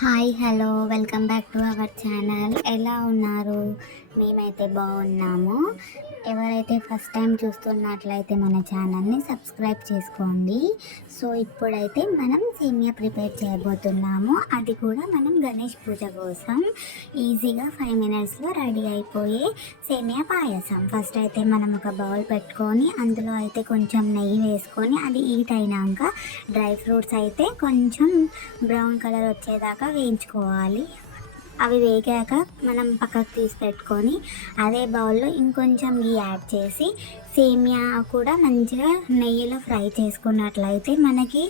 Hi hello welcome back to our channel. ఎలా ఉన్నారు? మేమైతే బాగున్నాము. ఎవరైతే ఫస్ట్ టైం చూస్తున్నట్లయితే మన ఛానల్ని సబ్స్క్రైబ్ చేసుకోండి. సో ఇప్పుడైతే మనం సేమియా ప్రిపేర్ చేయబోతున్నాము. అది కూడా మనం గణేష్ పూజ కోసం ఈజీగా 5 మినిట్స్లో రెడీ అయిపోయే సేమియా పాయసం. ఫస్ట్ అయితే మనం ఒక బౌల్ పెట్టుకొని అందులో అయితే కొంచెం నెయ్యి వేసుకొని అది హీట్ అయినాక డ్రై ఫ్రూట్స్ అయితే కొంచెం బ్రౌన్ కలర్ వచ్చేదాకా వేయించుకోవాలి. అవి వేగాక మనం పక్కకు తీసి పెట్టుకొని అదే బౌల్లో ఇంకొంచెం గీ యాడ్ చేసి సేమియా కూడా మంచిగా నెయ్యిలో ఫ్రై చేసుకున్నట్లయితే మనకి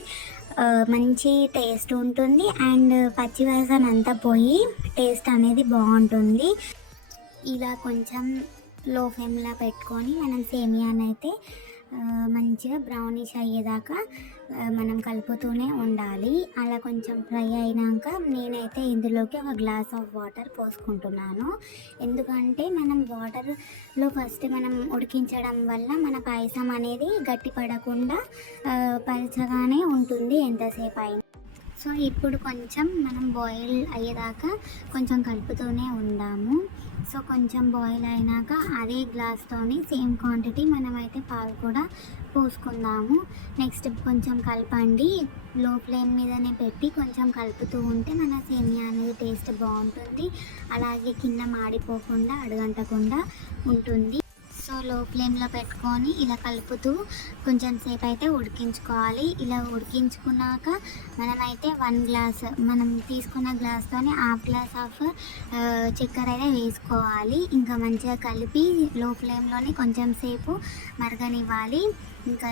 మంచి టేస్ట్ ఉంటుంది. అండ్ పచ్చివాసన అంతా పోయి టేస్ట్ అనేది బాగుంటుంది. ఇలా కొంచెం లో ఫ్లేమ్లో పెట్టుకొని మనం సేమియానైతే మంచిగా బ్రౌనిష్ అయ్యేదాకా మనం కలుపుతూనే ఉండాలి. అలా కొంచెం ఫ్రై అయినాక నేనైతే ఇందులోకి ఒక గ్లాస్ ఆఫ్ వాటర్ పోసుకుంటున్నాను. ఎందుకంటే మనం వాటర్లో ఫస్ట్ మనం ఉడికించడం వల్ల మన పాయసం అనేది గట్టి పడకుండా పలచగానే ఉంటుంది ఎంతసేపు అయినా. సో ఇప్పుడు కొంచెం మనం బాయిల్ అయ్యేదాకా కొంచెం కలుపుతూనే ఉందాము. సో కొంచెం బాయిల్ అయినాక అదే గ్లాస్తోని సేమ్ క్వాంటిటీ మనమైతే పాలు కూడా పోసుకుందాము. నెక్స్ట్ కొంచెం కలపండి. లో ఫ్లేమ్ మీదనే పెట్టి కొంచెం కలుపుతూ ఉంటే మన సేమియా అనేది టేస్ట్ బాగుంటుంది. అలాగే కింద మాడిపోకుండా అడుగంటకుండా ఉంటుంది. సో లో ఫ్లేమ్లో పెట్టుకొని ఇలా కలుపుతూ కొంచెం సేపు అయితే ఉడికించుకోవాలి. ఇలా ఉడికించుకున్నాక మనమైతే 1 గ్లాస్ మనం తీసుకున్న గ్లాస్తోనే హాఫ్ గ్లాస్ ఆఫ్ చక్కెర అయితే వేసుకోవాలి. ఇంకా మంచిగా కలిపి లో ఫ్లేమ్లోనే కొంచెం సేపు మరగనివ్వాలి. ఇంకా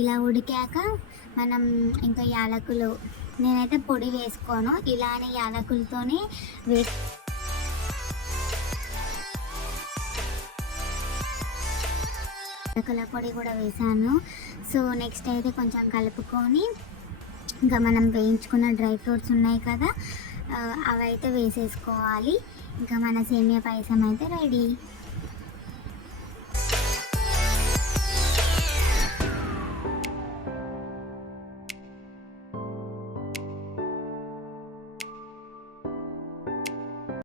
ఇలా ఉడికాక మనం ఇంకా యాలకులు, నేనైతే పొడి వేసుకోను, ఇలానే యాలకులతోనే యాలకుల పొడి కూడా వేసాను. సో నెక్స్ట్ అయితే కొంచెం కలుపుకొని ఇంకా మనం వేయించుకున్న డ్రై ఫ్రూట్స్ ఉన్నాయి కదా అవైతే వేసేసుకోవాలి. ఇంకా మన సేమియా పాయసం అయితే రెడీ.